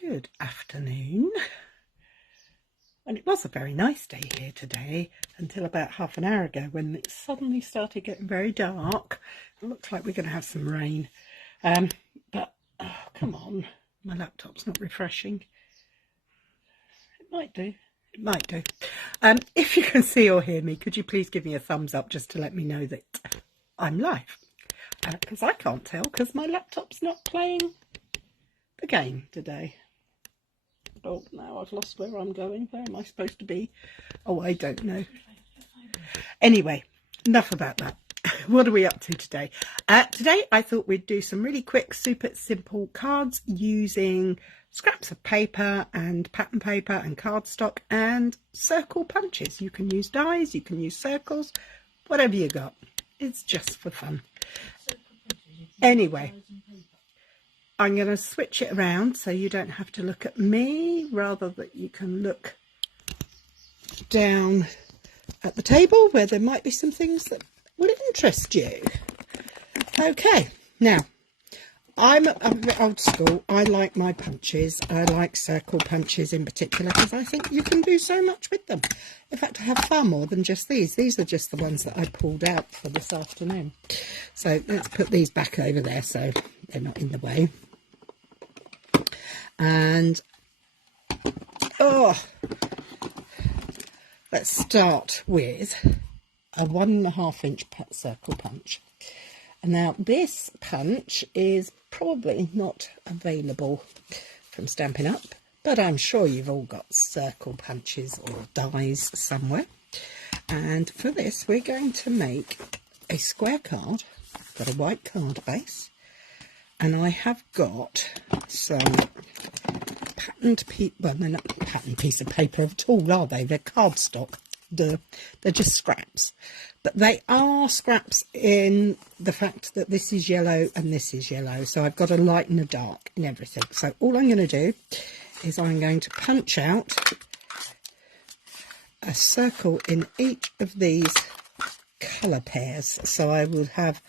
Good afternoon. And it was a very nice day here today until about half an hour ago when it suddenly started getting very dark. It looks like we're going to have some rain. But oh, come on, my laptop's not refreshing. It might do. It might do. If you can see or hear me, could you please give me a thumbs up just to let me know that I'm live? Because I can't tell because my laptop's not playing the game today. Oh, now I've lost where I'm going. Where am I supposed to be? Oh, I don't know. Anyway, enough about that. What are we up to today? Today, I thought we'd do some really quick, super simple cards using scraps of paper and pattern paper and cardstock and circle punches. You can use dies, you can use circles, whatever you got. It's just for fun. Anyway, I'm going to switch it around so you don't have to look at me, rather that you can look down at the table where there might be some things that would interest you. Okay, now I'm old school. I like my punches. I like circle punches in particular because I think you can do so much with them. In fact, I have far more than just these. These are just the ones that I pulled out for this afternoon. So let's put these back over there so they're not in the way. And let's start with a 1.5 inch circle punch. And now this punch is probably not available from Stampin' Up, but I'm sure you've all got circle punches or dies somewhere. And for this, we're going to make a square card. Got a white card base, and I have got some patterned well, they're not a patterned piece of paper at all, are they? They're cardstock. They're just scraps, but they are scraps in the fact that this is yellow and this is yellow, so I've got a light and a dark in everything. So all I'm going to do is I'm going to punch out a circle in each of these colour pairs, so I will have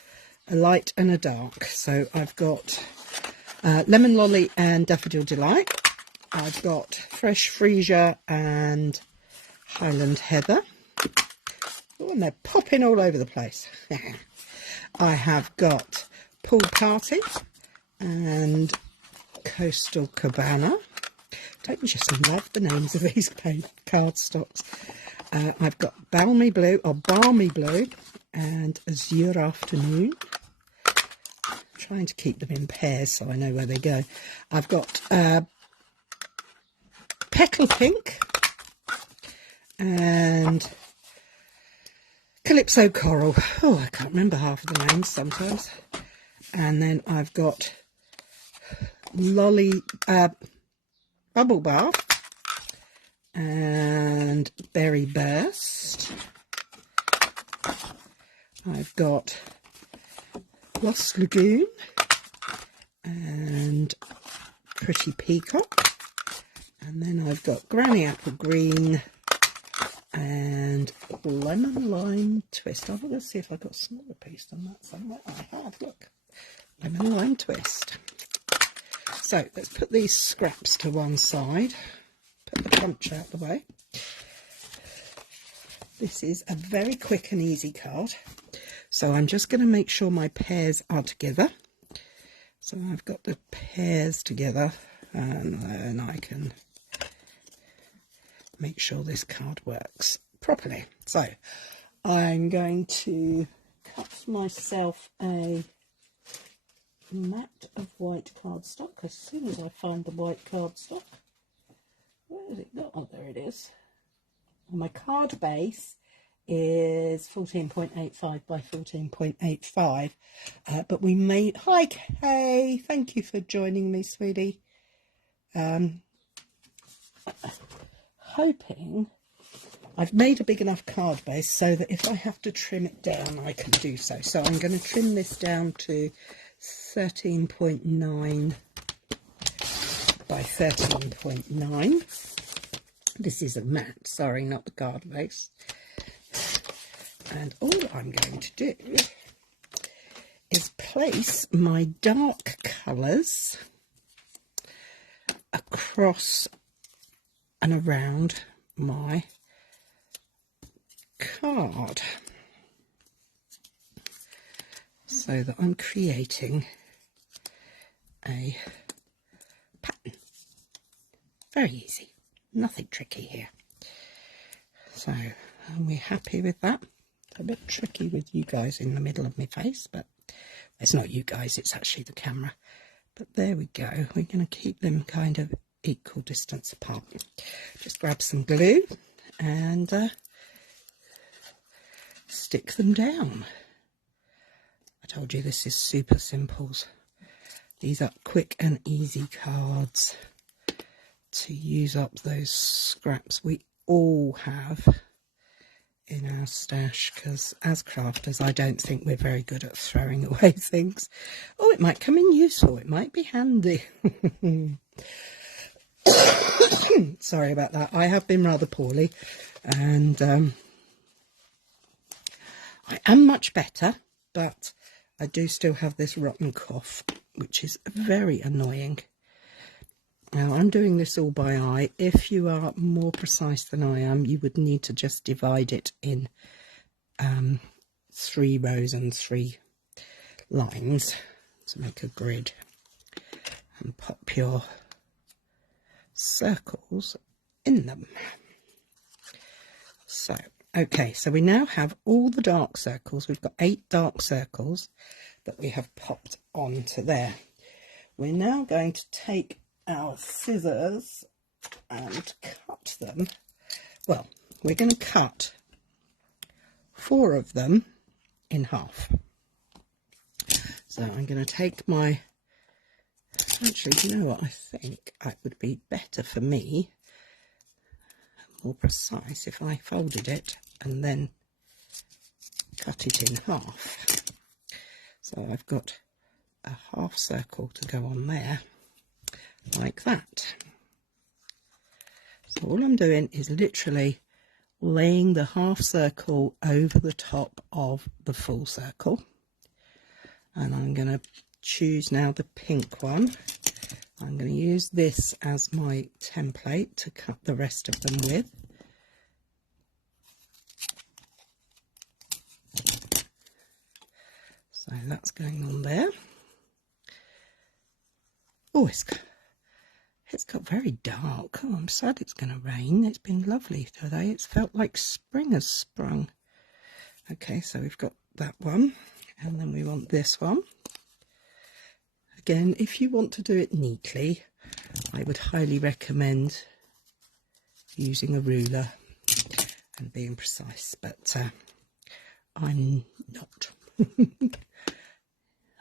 a light and a dark. So I've got Lemon Lolly and Daffodil Delight. I've got Fresh Freesia and Highland Heather. Oh, and they're popping all over the place. I have got Pool Party and Coastal Cabana. Don't you just love the names of these cardstocks? I've got Balmy Blue or Balmy Blue and Azure Afternoon. I'm trying to keep them in pairs so I know where they go. I've got Petal Pink and Calypso Coral. Oh, I can't remember half of the names sometimes. And then I've got Lolly Bubble Bath and Berry Burst. I've got Lost Lagoon and Pretty Peacock. And then I've got Granny Apple Green and Lemon Lime Twist. I'm going to see if I've got a smaller piece than that somewhere. I have, look. Lemon Lime Twist. So let's put these scraps to one side. Put the punch out the way. This is a very quick and easy card. So I'm just going to make sure my pairs are together. So I've got the pairs together, and then I can make sure this card works properly. So I'm going to cut myself a mat of white cardstock as soon as I find the white cardstock. Where has it got? Oh, there it is. And my card base is 14.85 by 14.85, but we may... Hi Kay, thank you for joining me, sweetie. Hoping I've made a big enough card base so that if I have to trim it down I can do so. So I'm going to trim this down to 13.9 by 13.9. This is a mat, sorry, not the card base. And all I'm going to do is place my dark colours across and around my card so that I'm creating a pattern. Very easy, nothing tricky here. So, are we happy with that? A bit tricky with you guys in the middle of my face, but it's not you guys, it's actually the camera. But there we go. We're going to keep them kind of equal distance apart. Just grab some glue and stick them down. I told you this is super simples. These are quick and easy cards to use up those scraps we all have in our stash, because as crafters I don't think we're very good at throwing away things. Oh, it might come in useful, it might be handy. Sorry about that, I have been rather poorly and I am much better, but I do still have this rotten cough, which is very annoying. Now, I'm doing this all by eye. If you are more precise than I am, you would need to just divide it in 3 rows and 3 lines to make a grid and pop your circles in them. So, okay, so we now have all the dark circles. We've got 8 dark circles that we have popped onto there. We're now going to take our scissors and cut them. Well, we're going to cut 4 of them in half. So I'm going to take my, actually, you know what, I think it would be better for me, more precise, if I folded it and then cut it in half. So I've got a half circle to go on there, like that. So all I'm doing is literally laying the half circle over the top of the full circle, and I'm going to choose now the pink one. I'm going to use this as my template to cut the rest of them with. So that's going on there. Oh, it's got very dark. Oh, I'm sad it's going to rain. It's been lovely today. It's felt like spring has sprung. Okay, so we've got that one, and then we want this one. Again, if you want to do it neatly, I would highly recommend using a ruler and being precise, but I'm not.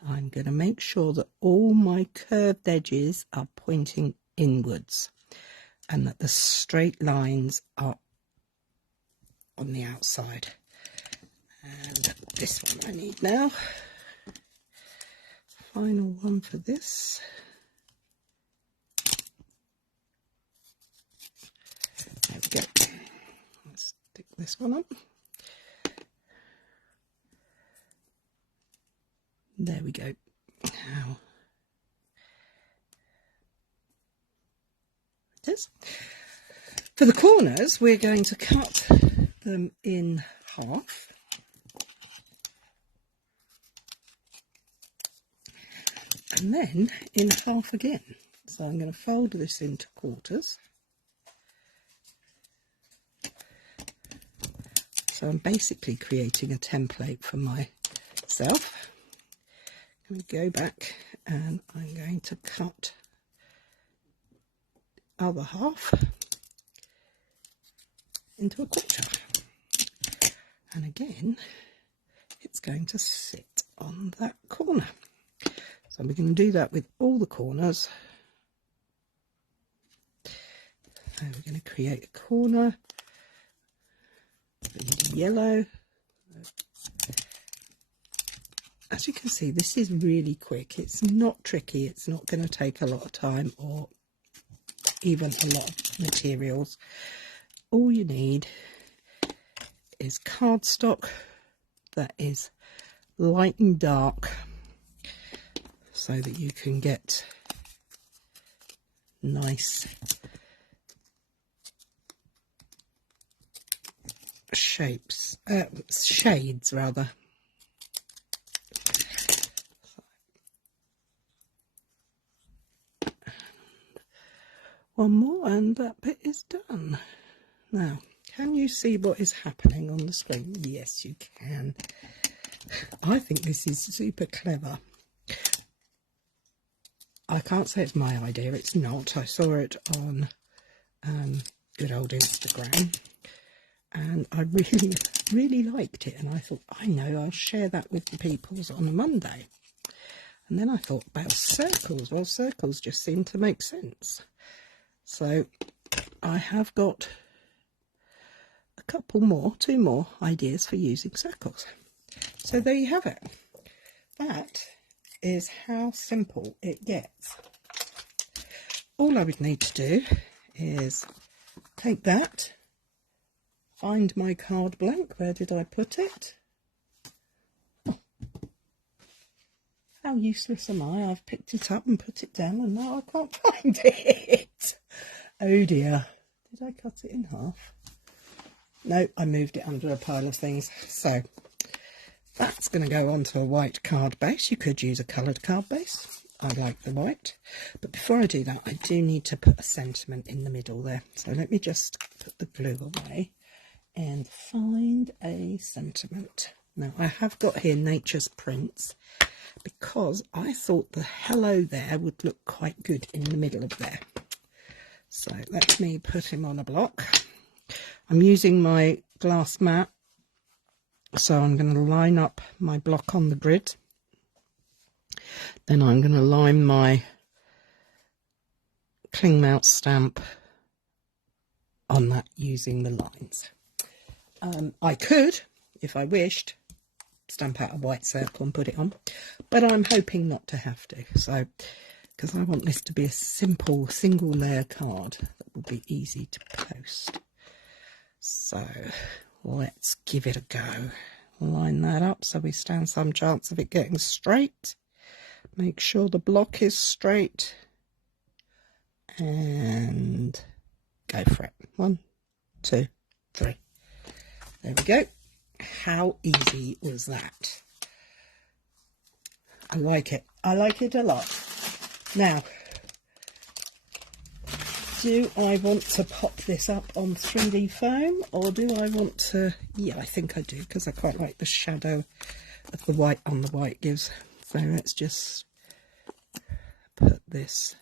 I'm going to make sure that all my curved edges are pointing inwards and that the straight lines are on the outside. And this one I need now. Final one for this. There we go. Let's stick this one up. There we go. Now, it is. For the corners, we're going to cut them in half. And then in half again. So I'm going to fold this into quarters. So I'm basically creating a template for myself. I'm going to go back and I'm going to cut the other half into a quarter. And again, it's going to sit on that corner. So we're going to do that with all the corners. So we're going to create a corner with yellow. As you can see, this is really quick. It's not tricky. It's not going to take a lot of time or even a lot of materials. All you need is cardstock that is light and dark so that you can get nice shapes, shades rather. One more and that bit is done. Now, can you see what is happening on the screen? Yes, you can. I think this is super clever. I can't say it's my idea, it's not. I saw it on good old Instagram and I really liked it, and I thought, I know, I'll share that with the peoples on a Monday. And then I thought about circles. Well, circles just seem to make sense. So I have got a couple more, 2 more ideas for using circles. So there you have it. That is how simple it gets. All I would need to do is take that, find my card blank. Where did I put it? Oh, how useless am I? I've picked it up and put it down and now I can't find it. Oh dear. Did I cut it in half? No, I moved it under a pile of things. So that's going to go onto a white card base. You could use a coloured card base. I like the white. But before I do that, I do need to put a sentiment in the middle there. So let me just put the glue away and find a sentiment. Now, I have got here Nature's Prints because I thought the hello there would look quite good in the middle of there. So let me put him on a block. I'm using my glass mat. So I'm going to line up my block on the grid. Then I'm going to line my cling mount stamp on that using the lines. I could, if I wished, stamp out a white circle and put it on, but I'm hoping not to have to. So, because I want this to be a simple single layer card that will be easy to post. So let's give it a go. Line that up so we stand some chance of it getting straight. Make sure the block is straight and go for it. 1, 2, 3. There we go. How easy was that? I like it. I like it a lot. Now, do I want to pop this up on 3D foam, or do I want to... Yeah, I think I do, because I quite like the shadow of the white on the white gives. So let's just put this...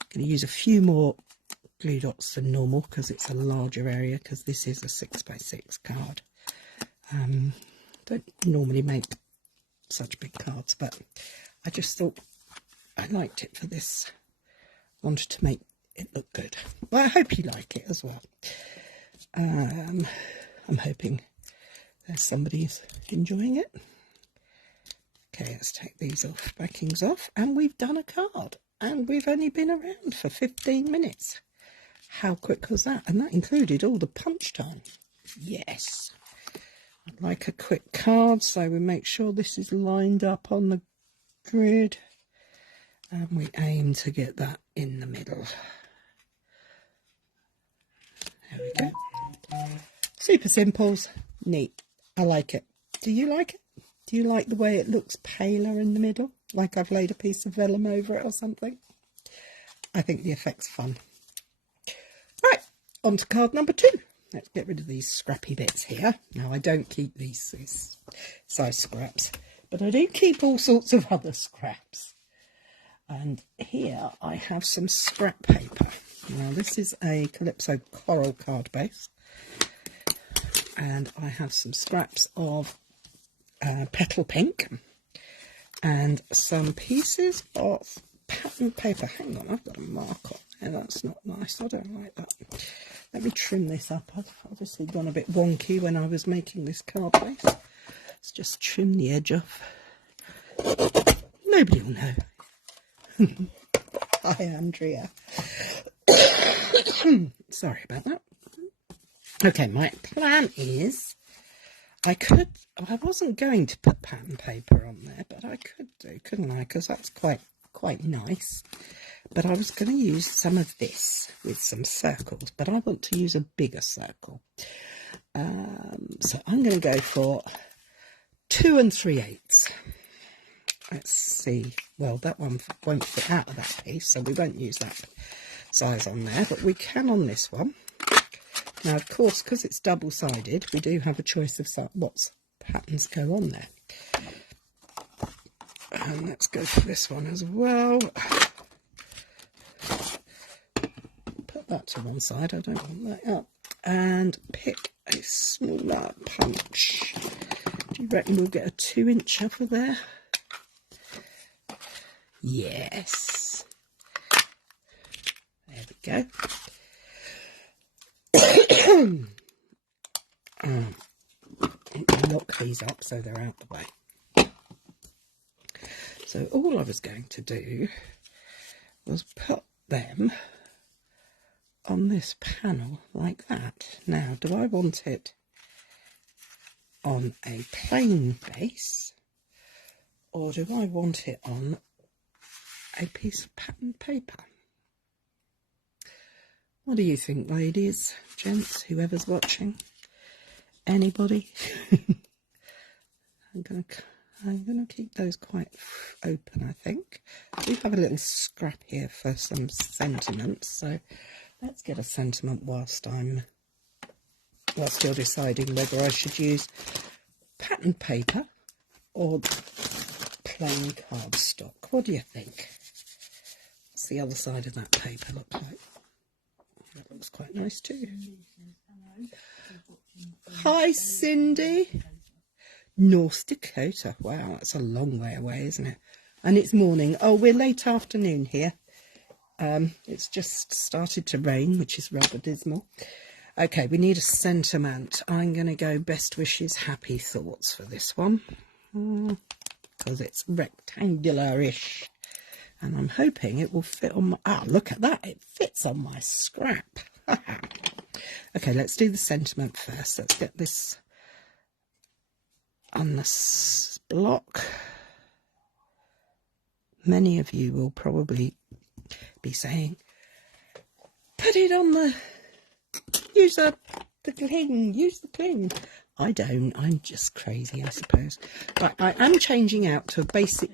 I'm going to use a few more glue dots than normal, because it's a larger area, because this is a 6x6 card. Don't normally make such big cards, but I just thought I liked it for this. Wanted to make it look good. Well, I hope you like it as well. I'm hoping there's somebody who's enjoying it. Okay, let's take these off, backings off, and we've done a card. And we've only been around for 15 minutes. How quick was that? And that included all the punch time. Yes. I'd like a quick card, so we make sure this is lined up on the grid. And we aim to get that in the middle. There we go. Super simples. Neat. I like it. Do you like it? Do you like the way it looks paler in the middle? Like I've laid a piece of vellum over it or something? I think the effect's fun. Right, on to card number 2. Let's get rid of these scrappy bits here. Now, I don't keep these size scraps, but I do keep all sorts of other scraps. And here I have some scrap paper. Now, this is a Calypso Coral card base. And I have some scraps of Petal Pink and some pieces of pattern paper. Hang on, I've got a mark on there. That's not nice. I don't like that. Let me trim this up. I've obviously gone a bit wonky when I was making this card base. Let's just trim the edge off. Nobody will know. Hi, Andrea. Sorry about that. Okay, my plan is I wasn't going to put pattern paper on there, but I could do, couldn't I? Because that's quite nice. but I was going to use some of this with some circles, but I want to use a bigger circle. So I'm going to go for 2 3/8. Let's see. Well, that one won't fit out of that piece, so we won't use that size on there, but we can on this one. Now, of course, because it's double-sided, we do have a choice of what patterns go on there. And let's go for this one as well. Put that to one side, I don't want that up. And pick a smaller punch. Do you reckon we'll get a 2-inch off of there? Yes. There we go. Lock these up so they're out the way. So all I was going to do was put them on this panel like that. Now, do I want it on a plain base, or do I want it on a piece of patterned paper? What do you think, ladies, gents, whoever's watching? Anybody? I'm gonna keep those quite open, I think. We have a little scrap here for some sentiments, so let's get a sentiment whilst you're deciding whether I should use patterned paper or plain cardstock. What do you think? What's the other side of that paper look like? That looks quite nice too. Hi, Cindy. North Dakota. Wow, that's a long way away, isn't it? And it's morning. Oh, we're late afternoon here. It's just started to rain, which is rather dismal. Okay, we need a sentiment. I'm going to go best wishes, happy thoughts for this one. Because it's rectangular-ish. And I'm hoping it will fit on my... Ah, look at that. It fits on my scrap. Okay, let's do the sentiment first. Let's get this on the block. Many of you will probably be saying, put it on the... Use the cling. Use the cling. I don't. I'm just crazy, I suppose. But I am changing out to a basic...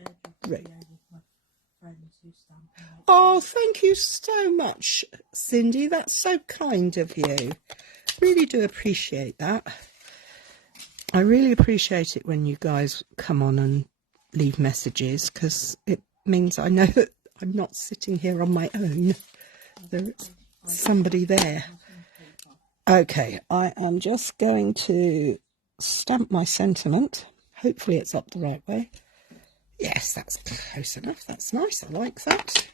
Oh, thank you so much, Cindy. That's so kind of you. Really do appreciate that. I really appreciate it when you guys come on and leave messages, because it means I know that I'm not sitting here on my own. There's somebody there. Okay, I am just going to stamp my sentiment. Hopefully it's up the right way. Yes, that's close enough. That's nice. I like that.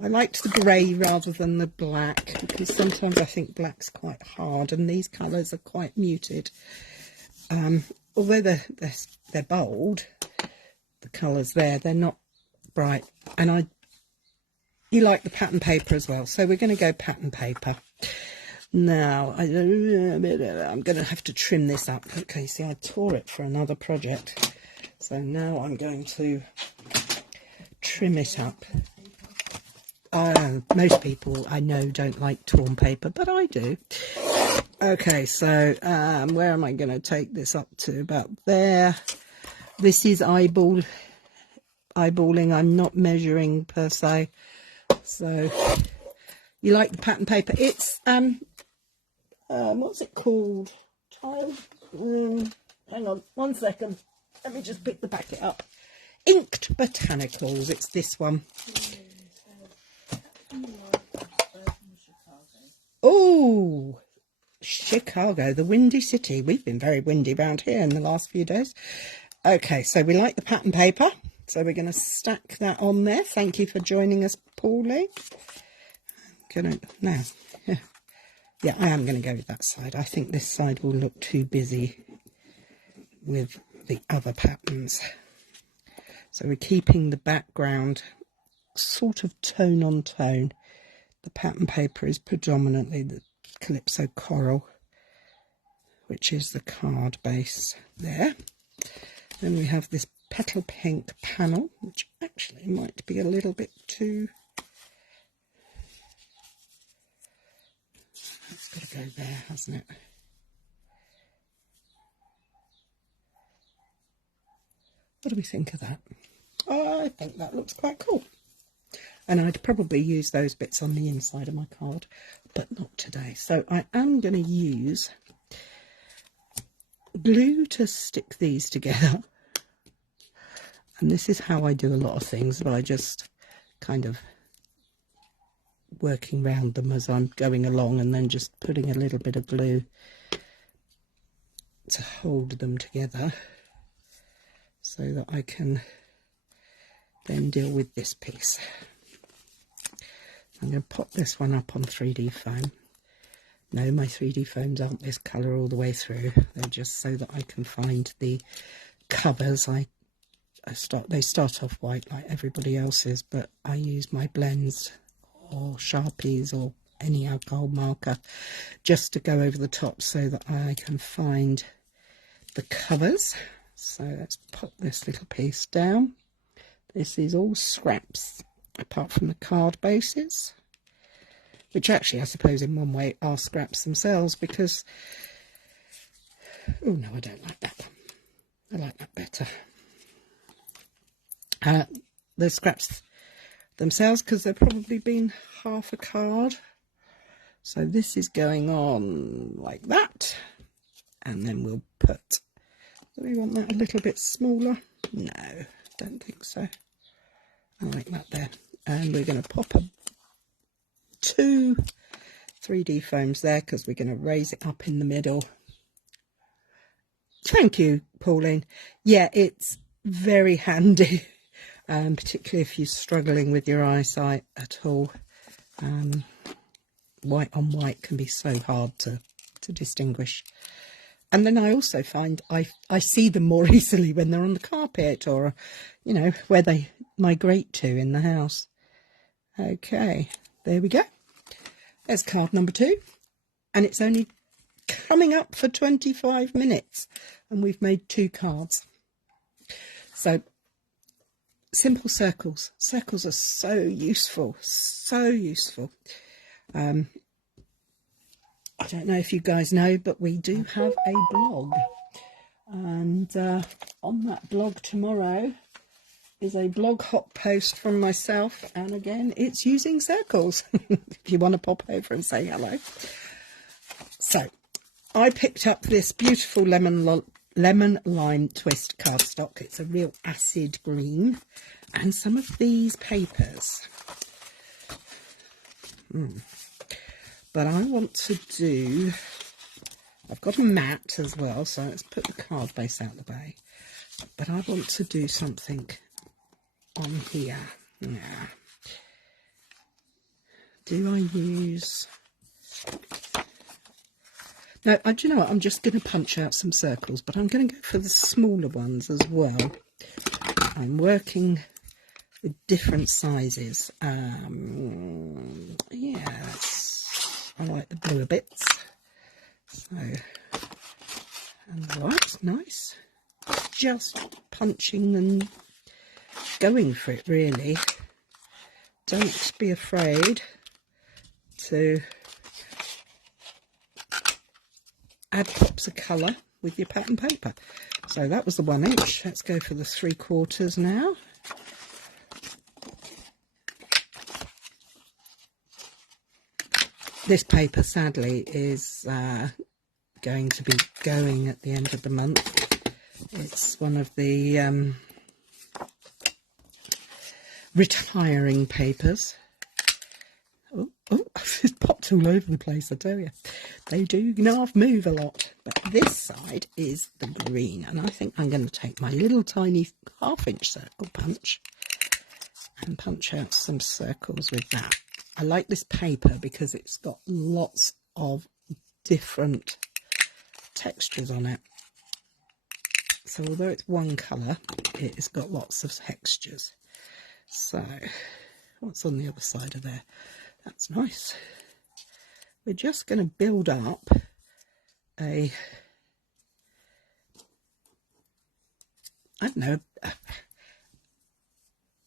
I liked the grey rather than the black, because sometimes I think black's quite hard and these colours are quite muted. Although they're bold, the colours there, they're not bright. And you like the pattern paper as well, so we're going to go pattern paper. Now, I'm going to have to trim this up. Okay, see, I tore it for another project. So now I'm going to trim it up. Most people I know don't like torn paper, but I do. Okay, so where am I going to take this up to? About there. This is eyeballing. I'm not measuring per se. So you like the pattern paper? It's what's it called? Tile. Hang on, 1 second. Let me just pick the packet up. Inked Botanicals. It's this one. Oh, Chicago, the windy city. We've been very windy around here in the last few days. Okay, so we like the pattern paper. So we're going to stack that on there. Thank you for joining us, Paulie. Now, yeah, I am going to go with that side. I think this side will look too busy with the other patterns. So we're keeping the background sort of tone on tone. The pattern paper is predominantly the Calypso Coral, which is the card base there. Then we have this petal pink panel, which actually might be a little bit too got to go there, hasn't it? What do we think of that? I think that looks quite cool. And I'd probably use those bits on the inside of my card, but not today. So I am going to use glue to stick these together. And this is how I do a lot of things, by just kind of working around them as I'm going along, and then just putting a little bit of glue to hold them together so that I can then deal with this piece. I'm going to pop this one up on 3D foam. No, my 3D foams aren't this colour all the way through. They're just so that I can find the covers. They start off white like everybody else's, but I use my blends or Sharpies or any alcohol marker just to go over the top so that I can find the covers. So let's pop this little piece down. This is all scraps apart from the card bases, which actually I suppose in one way are scraps themselves, because oh no, I don't like that. I like that better. The scraps themselves, because they've probably been half a card. So this is going on like that, and then we'll put, do we want that a little bit smaller? No, don't think so. I like that there. And we're going to pop two 3D foams there, because we're going to raise it up in the middle. Thank you, Pauline. Yeah, it's very handy, particularly if you're struggling with your eyesight at all. White on white can be so hard to distinguish. And then I also find I see them more easily when they're on the carpet, or, you know, where they migrate to in the house. Okay, there we go. There's card number 2. And it's only coming up for 25 minutes. And we've made 2 cards. So, simple circles. Circles are so useful. So useful. I don't know if you guys know, but we do have a blog. And on that blog tomorrow is a blog hop post from myself. And again, it's using circles, if you want to pop over and say hello. So, I picked up this beautiful lemon lime twist cardstock. It's a real acid green. And some of these papers. But I want to do, I've got a mat as well, so let's put the card base out the way. But I want to do something on here. Yeah. Do I use, no, do you know what, I'm just going to punch out some circles, but I'm going to go for the smaller ones as well. I'm working with different sizes. Yeah, I like the bluer bits. So, and the white's nice. Just punching and going for it, really. Don't be afraid to add pops of colour with your pattern paper. So that was the 1 inch. Let's go for the 3/4 now. This paper, sadly, is going to be going at the end of the month. It's one of the retiring papers. Oh, it's popped all over the place, I tell you. They do move a lot. But this side is the green, and I think I'm going to take my little tiny 1/2 inch circle punch and punch out some circles with that. I like this paper because it's got lots of different textures on it. So although it's one colour, it has got lots of textures. So what's on the other side of there? That's nice. We're just going to build up a, I don't know,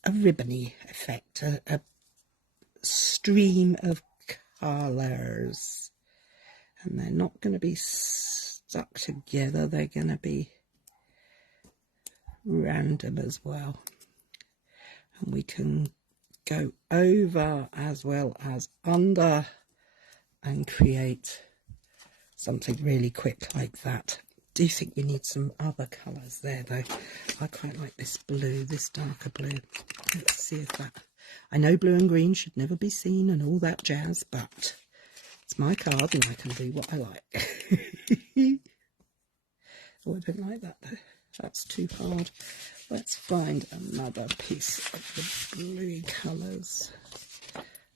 a ribbony effect, a stream of colours. and they're not going to be stuck together, they're going to be random as well. And we can go over as well as under and create something really quick like that. Do you think we need some other colours there though? I quite like this blue, this darker blue. Let's see if that... I know blue and green should never be seen and all that jazz, but it's my card and I can do what I like. Oh, I don't like that though. That's too hard. Let's find another piece of the blue colours.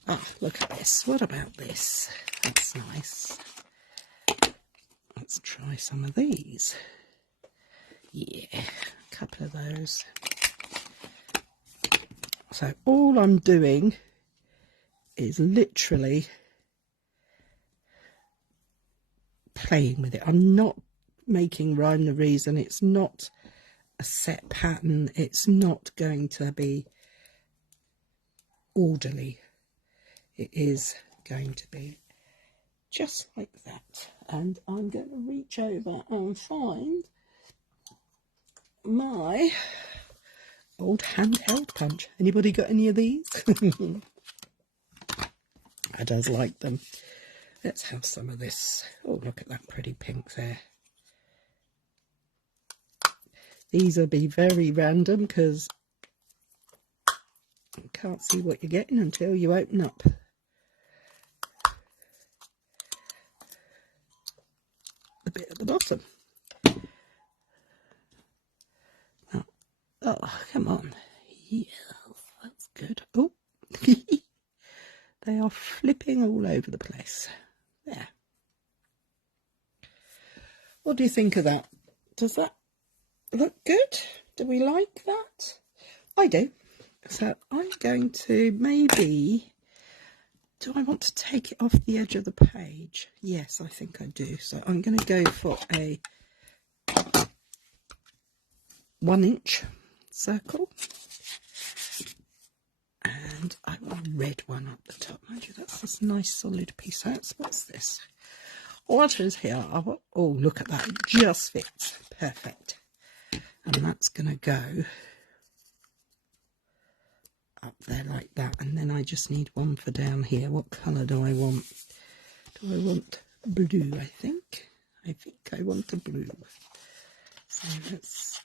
Ah, look at this. What about this? That's nice. Let's try some of these. Yeah, a couple of those. So all I'm doing is literally playing with it. I'm not making rhyme the reason. It's not a set pattern. It's not going to be orderly. It is going to be just like that. And I'm going to reach over and find my old handheld punch. Anybody got any of these? I does like them. Let's have some of this. Oh, look at that pretty pink there. These will be very random because you can't see what you're getting until you open up the bit at the bottom. Oh, come on. Yes, that's good. Oh, they are flipping all over the place. There. What do you think of that? Does that look good? Do we like that? I do. So I'm going to maybe... Do I want to take it off the edge of the page? Yes, I think I do. So I'm going to go for a 1-inch circle. And I want a red one up the top. Mind you, that's this nice solid piece. What's this? What is here? Oh, look at that. It just fits. Perfect. And that's going to go up there like that. And then I just need one for down here. What colour do I want? Do I want blue, I think? I think I want a blue. So let's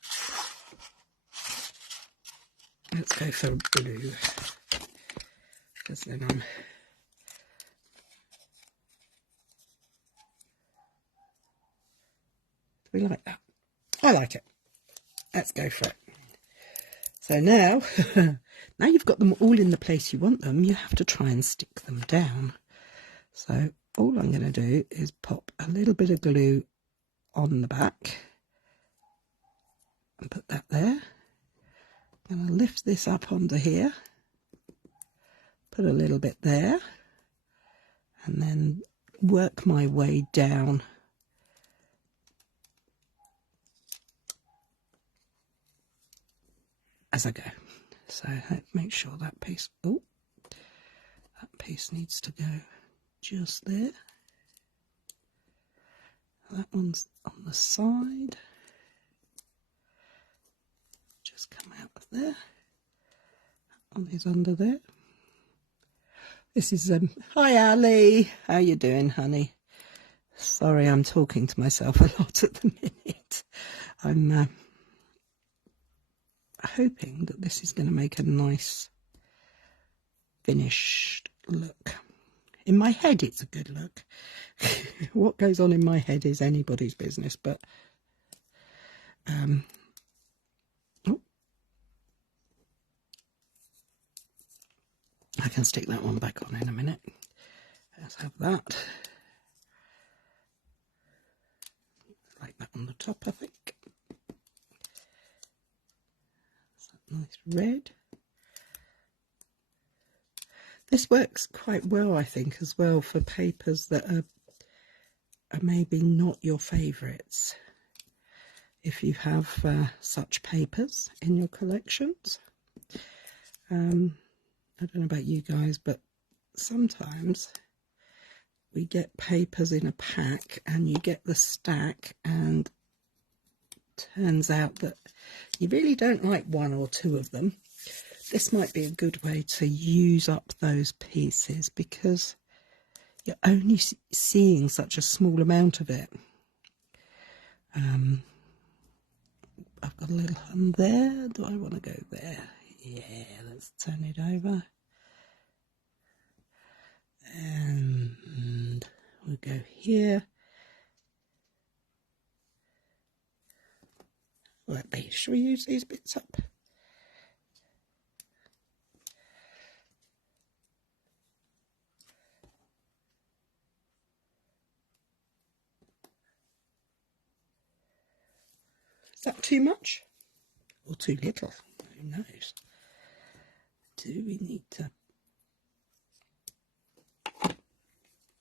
go for blue. Because then do we like that? I like it. Let's go for it. So now, now you've got them all in the place you want them, you have to try and stick them down. So all I'm going to do is pop a little bit of glue on the back and put that there. I'm going to lift this up onto here, put a little bit there, and then work my way down as I go. So let's make sure that piece, oh, that piece needs to go just there. That one's on the side. Just come out of there. That one is under there. This is, hi Ali, how you doing, honey? Sorry, I'm talking to myself a lot at the minute. I'm hoping that this is going to make a nice finished look. In my head it's a good look. What goes on in my head is anybody's business, but oh. I can stick that one back on in a minute. Let's have that. Like that on the top, I think. Nice red. This works quite well, I think, as well for papers that are maybe not your favourites. If you have such papers in your collections. I don't know about you guys, but sometimes we get papers in a pack and you get the stack, and turns out that you really don't like one or two of them. This might be a good way to use up those pieces because you're only seeing such a small amount of it. I've got a little one there. Do I want to go there? Yeah, let's turn it over. And we'll go here. Let me, shall we use these bits up? Is that too much or too little? Who knows? Do we need to?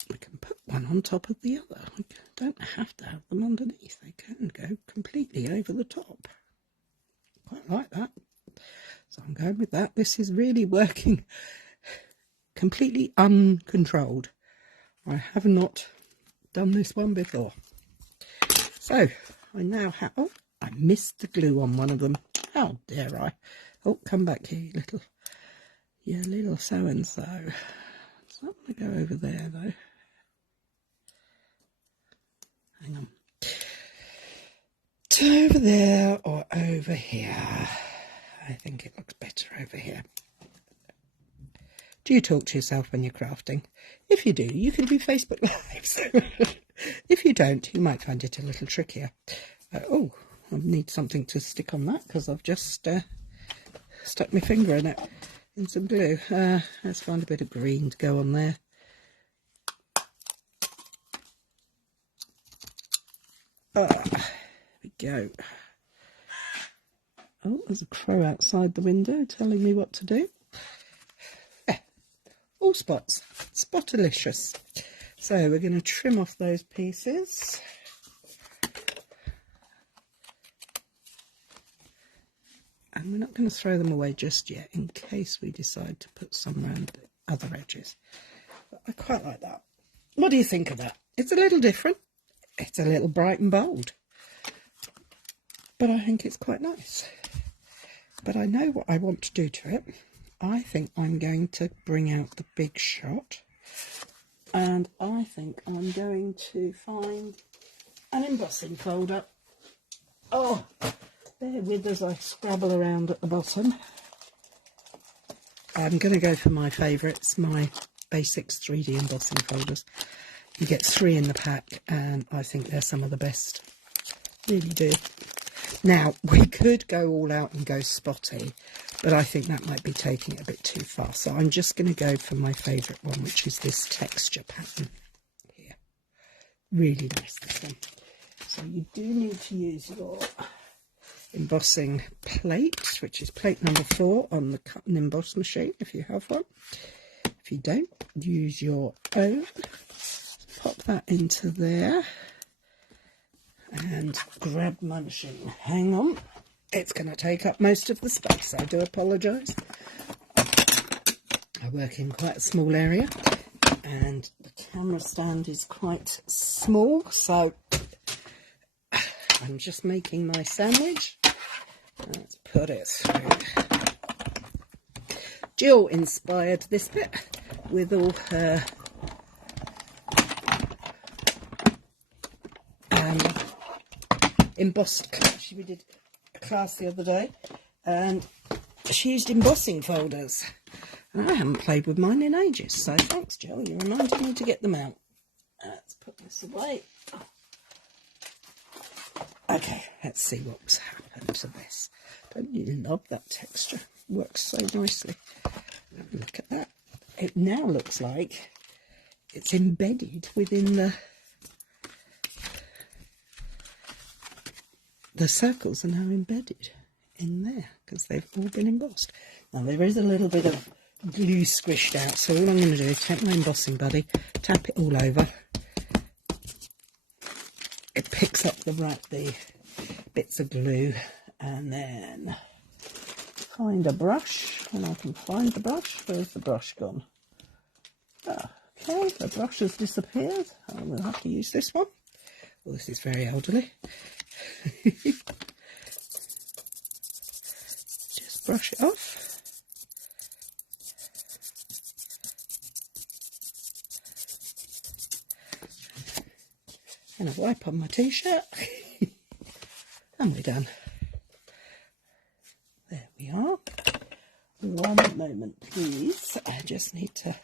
We can put one on top of the other. We don't have to have them underneath. They can go completely over the top. Quite like that. So I'm going with that. This is really working completely uncontrolled. I have not done this one before. So I now have... Oh, I missed the glue on one of them. How dare I? Oh, come back here, you little so-and-so. So I'm going to go over there, though. Hang on. To over there or over here? I think it looks better over here. Do you talk to yourself when you're crafting? If you do, you can do Facebook Lives. If you don't, you might find it a little trickier. Oh, I need something to stick on that because I've just stuck my finger in it in some glue. Let's find a bit of green to go on there. There we go. Oh, there's a crow outside the window telling me what to do. All spots. Spotalicious. So we're going to trim off those pieces. And we're not going to throw them away just yet in case we decide to put some around the other edges. But I quite like that. What do you think of that? It's a little different. It's a little bright and bold. But I think it's quite nice. But I know what I want to do to it. I think I'm going to bring out the big shot. And I think I'm going to find an embossing folder. Oh, bear with as I scrabble around at the bottom. I'm going to go for my favourites, my Basics 3D embossing folders. You get 3 in the pack, and I think they're some of the best. Really do. Now, we could go all out and go spotty, but I think that might be taking it a bit too far. So I'm just going to go for my favourite one, which is this texture pattern here. Really nice, this one. So you do need to use your embossing plate, which is plate number 4 on the cut and emboss machine, if you have one. If you don't, use your own. Pop that into there and grab my machine. Hang on, it's going to take up most of the space. I do apologise. I work in quite a small area and the camera stand is quite small, so I'm just making my sandwich. Let's put it through. Jill inspired this bit with all her embossed. We did a class the other day and she used embossing folders and I haven't played with mine in ages, so thanks Jill, you reminded me to get them out. Let's put this away. Okay, let's see what's happened to this. Don't you love that texture? Works so nicely. Look at that. It now looks like it's embedded within the circles are now embedded in there because they've all been embossed. Now there is a little bit of glue squished out, so all I'm going to do is take my embossing buddy, tap it all over. It picks up the bits of glue, and then find a brush, and I can find the brush. Where's the brush gone? Ah, Oh, the brush has disappeared. I will have to use this one. Well, this is very elderly. Just brush it off. And a wipe on my t-shirt. And we're done. There we are. One moment, please. I just need to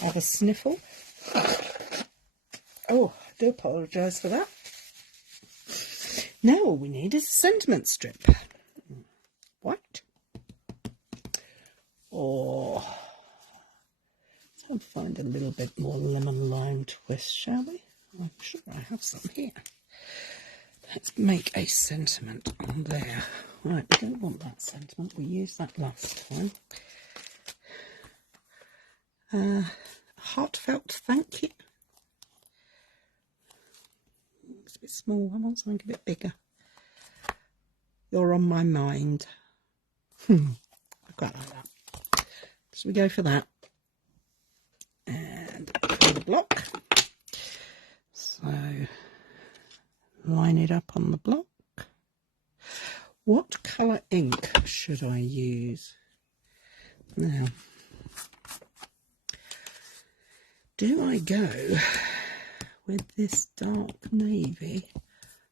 have a sniffle. Oh, I do apologise for that. Now all we need is a sentiment strip. White. Or let's find a little bit more lemon lime twist, shall we? I'm sure I have some here. Let's make a sentiment on there. Right, we don't want that sentiment. We used that last time. Heartfelt thank you. It's a bit small. I want something a bit bigger. You're on my mind. I quite like that. So we go for that. And for the block. So line it up on the block. What colour ink should I use? Now, do I go with this dark navy? I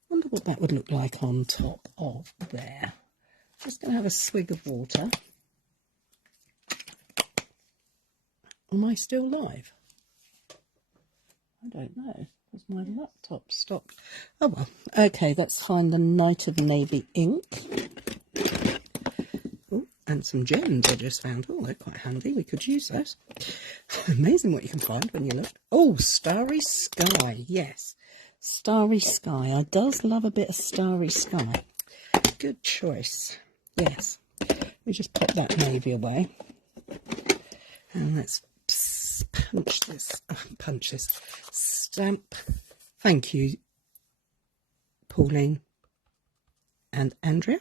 wonder what that would look like on top of there. Just going to have a swig of water. Am I still live? I don't know. My laptop stopped. Oh well. Okay, let's find the Night of Navy ink. Oh, and some gems I just found. Oh, they're quite handy. We could use those. Amazing what you can find when you look. Oh, Starry Sky. Yes, Starry Sky. I does love a bit of Starry Sky. Good choice. Yes. We just pop that navy away. And let's punch this, stamp. Thank you, Pauline and Andrea.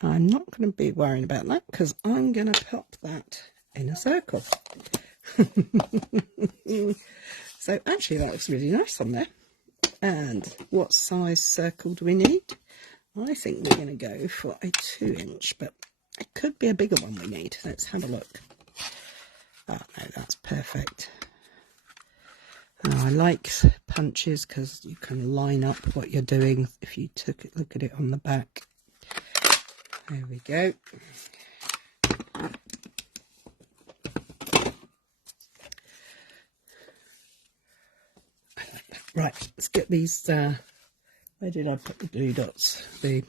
I'm not going to be worrying about that because I'm going to pop that in a circle. So actually that looks really nice on there. And what size circle do we need? I think we're going to go for a 2-inch, but it could be a bigger one we need. Let's have a look. Oh no, that's perfect. I like punches because you can line up what you're doing if you look at it on the back. There we go. Right, let's get these. Where did I put the blue dots? The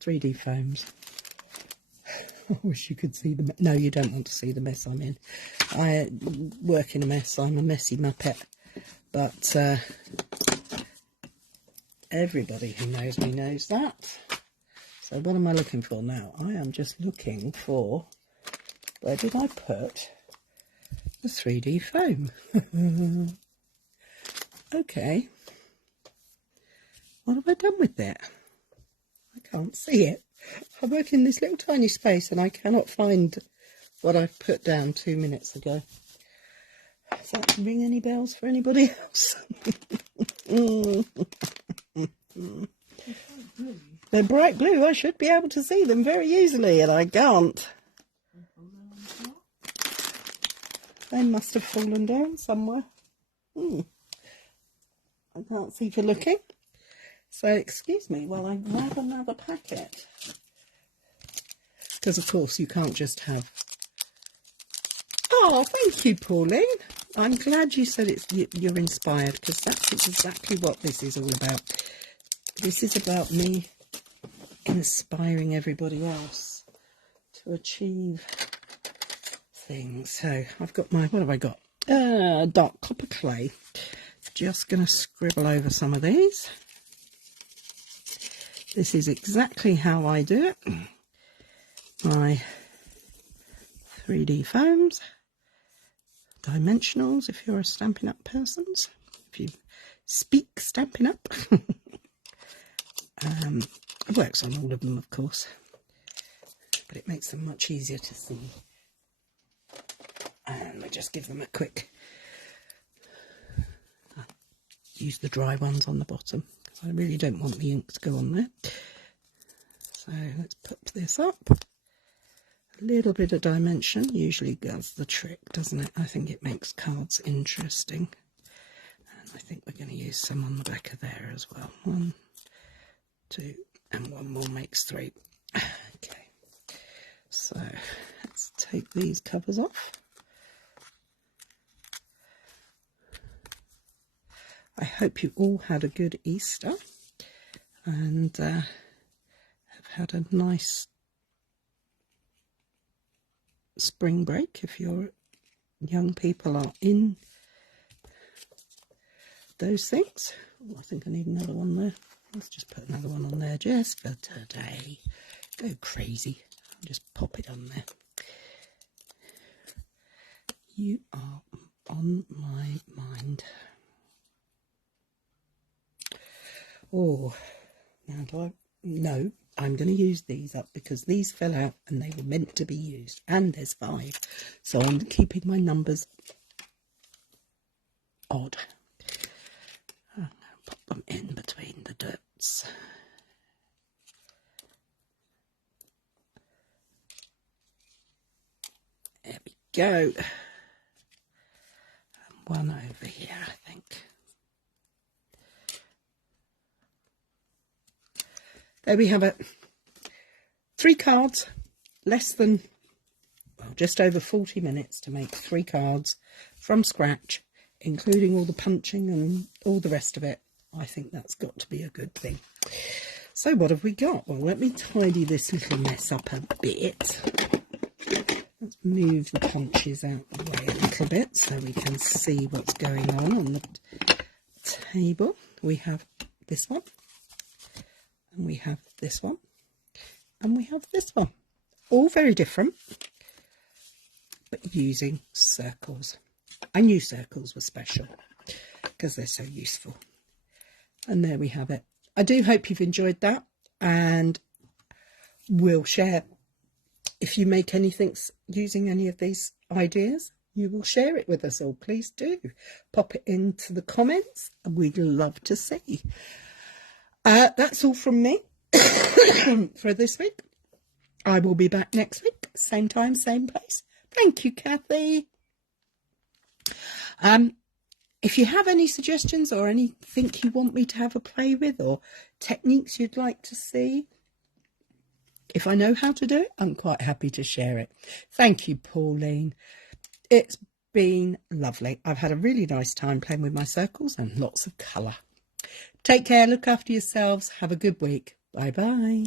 3D foams. I wish you could see the... No, you don't want to see the mess I'm in. I work in a mess. I'm a messy muppet. But everybody who knows me knows that. So what am I looking for now? I am just looking for... Where did I put the 3D foam? Okay. What have I done with it? I can't see it. I work in this little tiny space and I cannot find what I put down 2 minutes ago. Does that ring any bells for anybody else? They're bright blue. I should be able to see them very easily and I can't. They must have fallen down somewhere. I can't see for looking. So excuse me while I grab another packet. Because of course you can't just have... Oh, thank you, Pauline. I'm glad you said you're inspired, because that's exactly what this is all about. This is about me inspiring everybody else to achieve things. So I've got my... What have I got? Dark copper clay. Just going to scribble over some of these. This is exactly how I do it. My 3D foams, dimensionals if you're a Stampin' Up! Person, if you speak Stampin' Up! It works on all of them, of course, but it makes them much easier to see. and we just give them a quick, use the dry ones on the bottom because I really don't want the ink to go on there. So let's put this up. A little bit of dimension usually does the trick, doesn't it? I think it makes cards interesting. And I think we're going to use some on the back of there as well. 1, 2, and one more makes 3. Okay, so let's take these covers off. I hope you all had a good Easter and have had a nice spring break if your young people are in those things. Oh, I think I need another one there. Let's just put another one on there just for today. Go crazy. I'll just pop it on there. You are on my mind. Oh, now do I? No, I'm going to use these up because these fell out and they were meant to be used. And there's 5. So I'm keeping my numbers odd. I'm going to pop them in between the dots. There we go. And one over here, I think. There we have it. 3 cards, less than, well, just over 40 minutes to make 3 cards from scratch, including all the punching and all the rest of it. I think that's got to be a good thing. So what have we got? Well, let me tidy this little mess up a bit. Let's move the punches out of the way a little bit so we can see what's going on the table. We have this one. And we have this one, and we have this one. All very different, but using circles. I knew circles were special because they're so useful. And there we have it. I do hope you've enjoyed that, and we'll share. If you make anything using any of these ideas, you will share it with us all. Please do. Pop it into the comments, and we'd love to see. That's all from me for this week. I will be back next week, same time, same place. Thank you, Kathy. If you have any suggestions or anything you want me to have a play with or techniques you'd like to see, if I know how to do it, I'm quite happy to share it. Thank you, Pauline. It's been lovely. I've had a really nice time playing with my circles and lots of colour. Take care, look after yourselves, have a good week. Bye-bye.